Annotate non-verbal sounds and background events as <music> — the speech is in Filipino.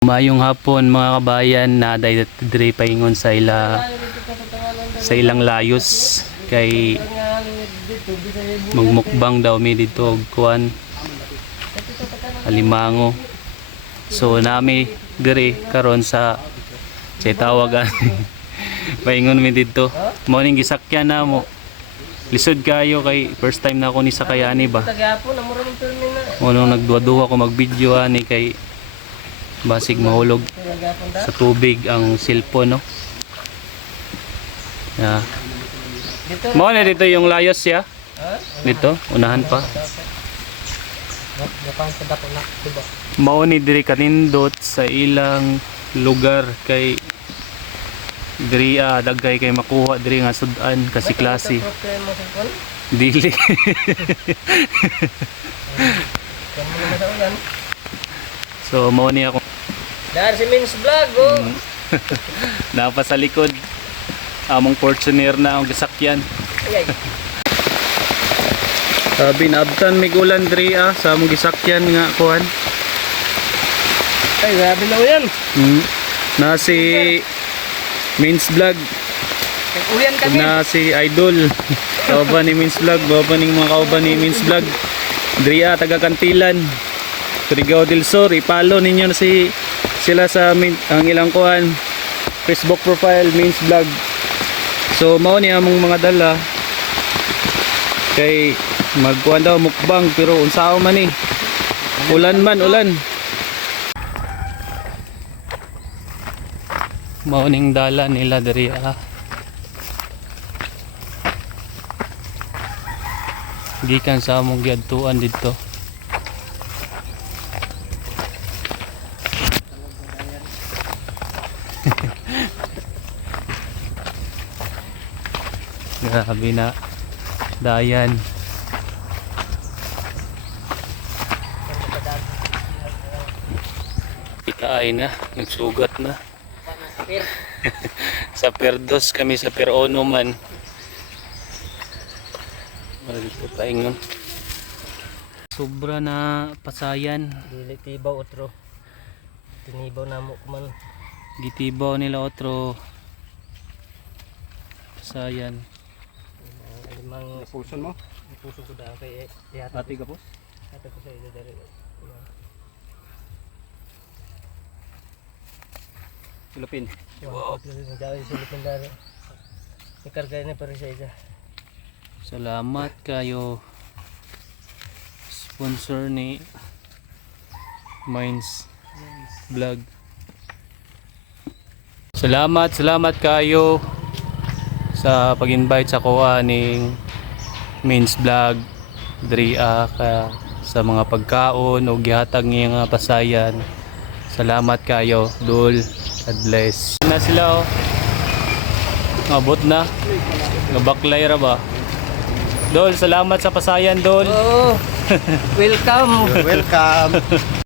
Mayong hapon mga kabayan na dahil dire paingon sa ila sa ilang layos kay magmukbang daw mi dito og kuan alimango. So nami dire karon sa say tawagan <laughs> paingon mi dito. Mo ning gisakyan na mo. Lisod kayo kay first time na ako ni sakayani ba. Tagapo na mura mong pirmi na. Unong nagduwa-duwa ko mag-video ani kay basig mahulog sa tubig ang cellphone no. Yeah. Mo na dito yung layos ya. Dito, unahan pa. Mao ni diri kanindot sa ilang lugar kay diri ah, dagay kay makuha diri nga sudan kasi klase. Dili. <laughs> So mao ni ako Dar si Mins Vlog oh. <laughs> napa sa likod. Among Fortuner na ang gisakyan. Ay ay. Sabi na abtan mig ulan diri ah sa among gisakyan nga kuan. Ay, grabe na yan. Mm. Na si Mains Vlog, Uyan kami. na si Idol. Kauban ni Mains Vlog, kauban ning mga kauban ni Mains Vlog. Dria taga Kantilan. Surigao del Sur, ipalo ninyo na si sila sa ang ilang kuan Facebook profile Mains Vlog. So mao ni among mga dala kay magkuan daw mukbang pero unsaon man ni. Ulan man, ulan. Mauning dala nila diri ah. Gikan sa among giadtuan dito. Grabe na. Dayan. Ikaay na. Nagsugat na. <laughs> Sa Perdos kami sa Perono man. Malito paingon. Sobra na pasayan. Dili tibaw otro. Tinibaw na mo kuman. Gitibaw nila otro. Pasayan. Ang limang Puson mo? puso ko daw kay yata. Ati ka po? Ate ko sa ilo dari. Pilipin. Wow. Dawin sa lipin dari. Ikarga ni para sa isa. Salamat kayo. Sponsor ni Minds Vlog. Salamat, salamat kayo sa pag-invite sa kuha ning Minds Vlog diri ah, ka sa mga pagkaon o gihatag niya nga pasayan. Salamat kayo, Dul. God bless. Na sila oh. Abot na. Ngabaklay ra ba? Dol, salamat sa pasayan, Dol. Oh. <laughs> Welcome. Welcome. <laughs>